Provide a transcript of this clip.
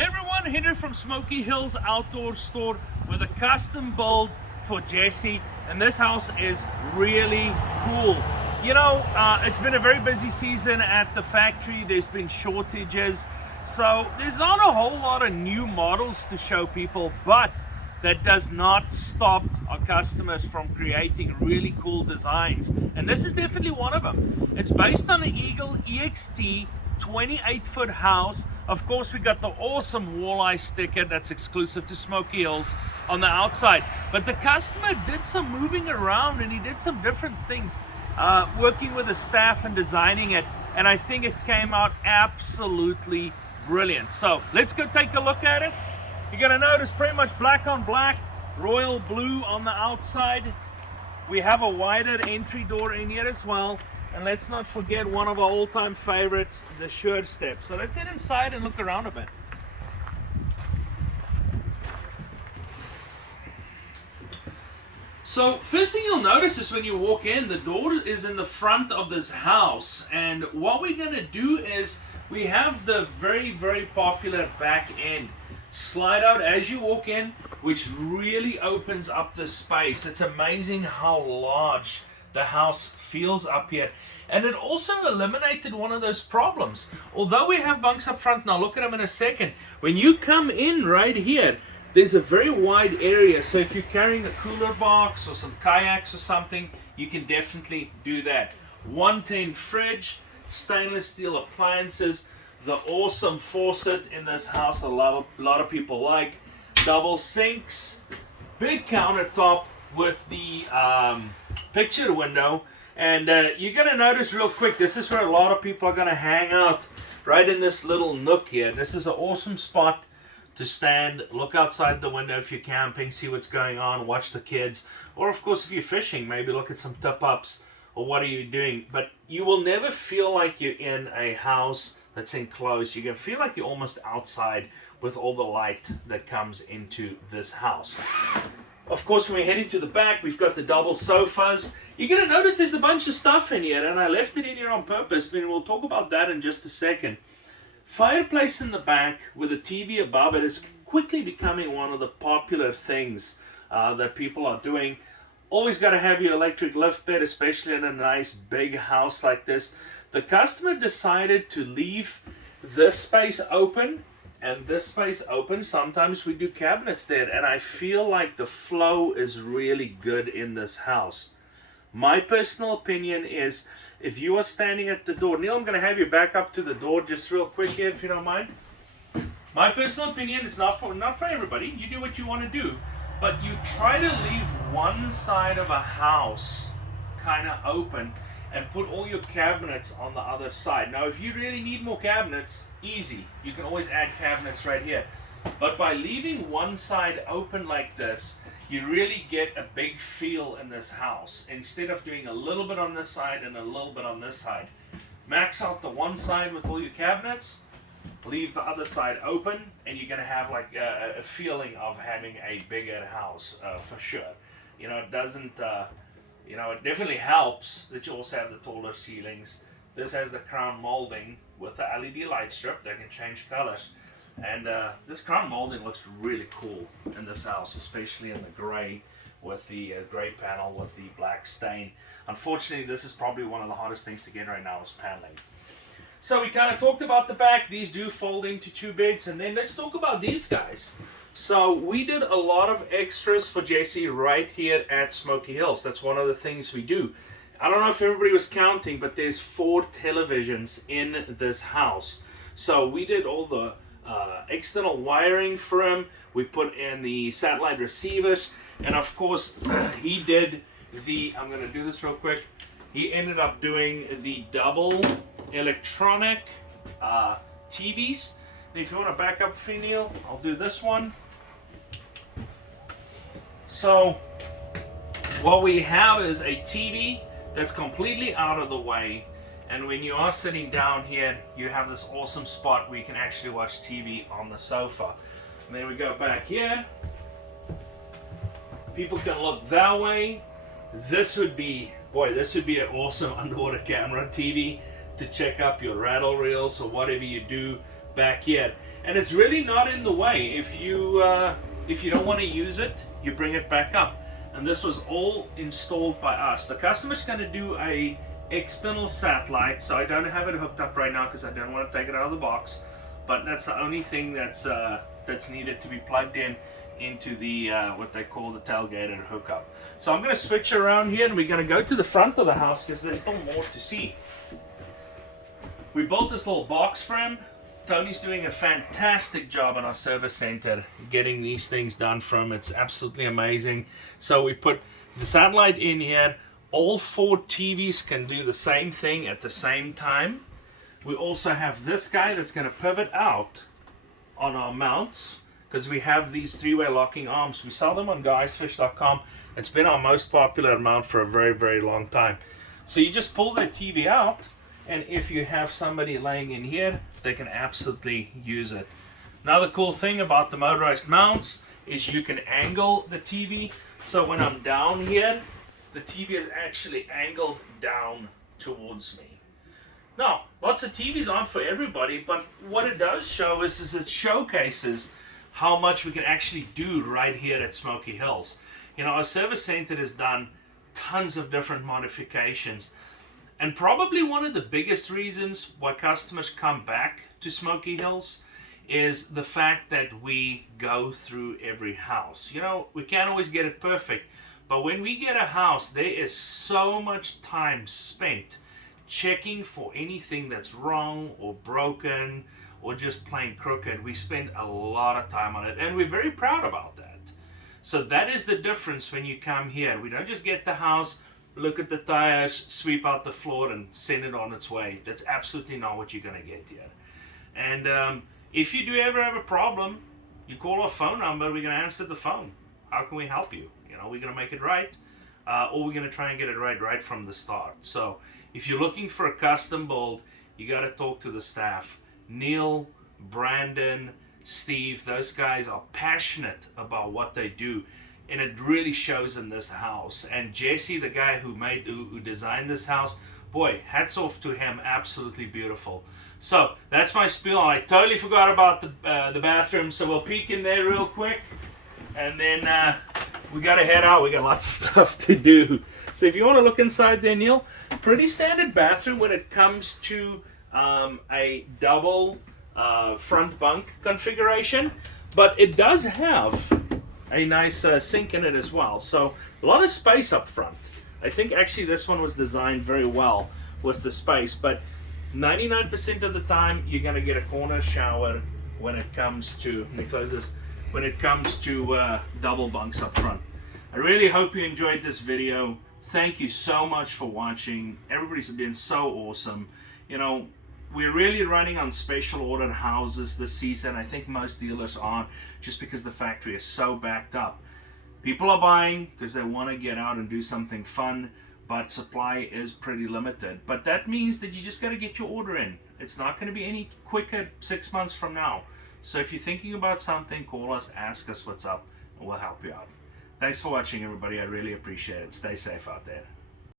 Hey everyone, Henry from Smoky Hills Outdoor Store with a custom build for Jesse, and this house is really cool. You know, it's been a very busy season at the factory. There's been shortages, so there's not a whole lot of new models to show people, but that does not stop our customers from creating really cool designs, and this is definitely one of them. It's based on an Eagle EXT 28-foot house. Of course, we got the awesome walleye sticker that's exclusive to Smoky Hills on the outside, but the customer did some moving around and he did some different things, working with the staff and designing it, and I think it came out absolutely brilliant. So let's go take a look at it. You're gonna notice pretty much black on black, royal blue on the outside. We have a wider entry door in here as well. And let's not forget one of our all-time favorites, the sure step. So let's head inside and look around a bit. So first thing you'll notice is when you walk in, the door is in the front of this house. And what we're gonna do is we have the very, very popular back end slide out as you walk in, which really opens up the space. It's amazing how large the house feels up here, and it also eliminated one of those problems. Although we have bunks up front, and I'll look at them in a second, when you come in right here, there's a very wide area, so if you're carrying a cooler box or some kayaks or something, you can definitely do that. 110 fridge, stainless steel appliances, the awesome faucet in this house a lot of people like, double sinks, big countertop with the picture window, and you're gonna notice real quick, this is where a lot of people are gonna hang out, right in this little nook here. This is an awesome spot to stand, look outside the window if you're camping, see what's going on, watch the kids, or of course if you're fishing, maybe look at some tip-ups or what are you doing. But you will never feel like you're in a house that's enclosed. You're gonna feel like you're almost outside with all the light that comes into this house. Of course, when we head into the back, we've got the double sofas. You're going to notice there's a bunch of stuff in here, and I left it in here on purpose, but we'll talk about that in just a second. Fireplace in the back with a TV above it is quickly becoming one of the popular things that people are doing. Always got to have your electric lift bed, especially in a nice big house like this. The customer decided to leave this space open and this space open. Sometimes we do cabinets there, and I feel like the flow is really good in this house. My personal opinion is, if you are standing at the door, Neil, I'm going to have you back up to the door just real quick here, if you don't mind. My personal opinion, it's not for everybody. You do what you want to do, but you try to leave one side of a house kind of open and put all your cabinets on the other side. Now, if you really need more cabinets, easy. You can always add cabinets right here. But by leaving one side open like this, you really get a big feel in this house. Instead of doing a little bit on this side and a little bit on this side. Max out the one side with all your cabinets, leave the other side open, and you're gonna have like a feeling of having a bigger house for sure. You know, it doesn't, you know, it definitely helps that you also have the taller ceilings. This has the crown molding with the LED light strip that can change colors. And this crown molding looks really cool in this house, especially in the gray with the gray panel with the black stain. Unfortunately, this is probably one of the hardest things to get right now is paneling. So we kind of talked about the back. These do fold into two beds. And then let's talk about these guys. So we did a lot of extras for Jesse right here at Smoky Hills. That's one of the things we do. I don't know if everybody was counting, but there's 4 televisions in this house. So we did all the external wiring for him. We put in the satellite receivers. And of course, he did the, I'm going to do this real quick. He ended up doing the double electronic TVs. And if you want to back up for Neil, I'll do this one. So what we have is a TV that's completely out of the way, and when you are sitting down here, you have this awesome spot where you can actually watch TV on the sofa. And then we go back here. People can look that way. This would be, boy, this would be an awesome underwater camera TV to check up your rattle reels or whatever you do back here, and it's really not in the way. If you don't want to use it, you bring it back up. And this was all installed by us. The customer's going to do a external satellite, so I don't have it hooked up right now because I don't want to take it out of the box. But that's the only thing that's needed to be plugged in into the what they call the tailgated hookup. So I'm going to switch around here, and we're going to go to the front of the house because there's still more to see. We built this little box frame. Tony's doing a fantastic job in our service center getting these things done from. It's absolutely amazing. So we put the satellite in here. All 4 TVs can do the same thing at the same time. We also have this guy that's going to pivot out on our mounts because we have these 3-way locking arms. We sell them on guysfish.com. It's been our most popular mount for a very, very long time. So you just pull the TV out, and if you have somebody laying in here, they can absolutely use it. Now the cool thing about the motorized mounts is you can angle the TV. So when I'm down here, the TV is actually angled down towards me. Now, lots of TVs aren't for everybody, but what it does show is it showcases how much we can actually do right here at Smoky Hills. You know, our service center has done tons of different modifications. And probably one of the biggest reasons why customers come back to Smoky Hills is the fact that we go through every house. You know, we can't always get it perfect, but when we get a house, there is so much time spent checking for anything that's wrong or broken or just plain crooked. We spend a lot of time on it, and we're very proud about that. So that is the difference when you come here. We don't just get the house, look at the tires, sweep out the floor, and send it on its way. That's absolutely not what you're going to get here. And if you do ever have a problem, you call our phone number, we're going to answer the phone. How can we help you? You know, we're going to make it right, or we're going to try and get it right from the start. So if you're looking for a custom build, you got to talk to the staff. Neil, Brandon, Steve, those guys are passionate about what they do. And it really shows in this house. And Jesse, the guy who designed this house, boy, hats off to him. Absolutely beautiful. So that's my spiel. I totally forgot about the bathroom, so we'll peek in there real quick, and then we gotta head out. We got lots of stuff to do. So if you want to look inside there, Neil, pretty standard bathroom when it comes to a double front bunk configuration, but it does have a nice sink in it as well. So a lot of space up front. I think actually this one was designed very well with the space, but 99% of the time you're going to get a corner shower when it comes to, let me close this, when it comes to double bunks up front. I really hope you enjoyed this video. Thank you so much for watching. Everybody's been so awesome. You know, we're really running on special ordered houses this season. I think most dealers aren't, just because the factory is so backed up. People are buying because they want to get out and do something fun, but supply is pretty limited. But that means that you just got to get your order in. It's not going to be any quicker 6 months from now. So if you're thinking about something, call us, ask us what's up, and we'll help you out. Thanks for watching, everybody. I really appreciate it. Stay safe out there.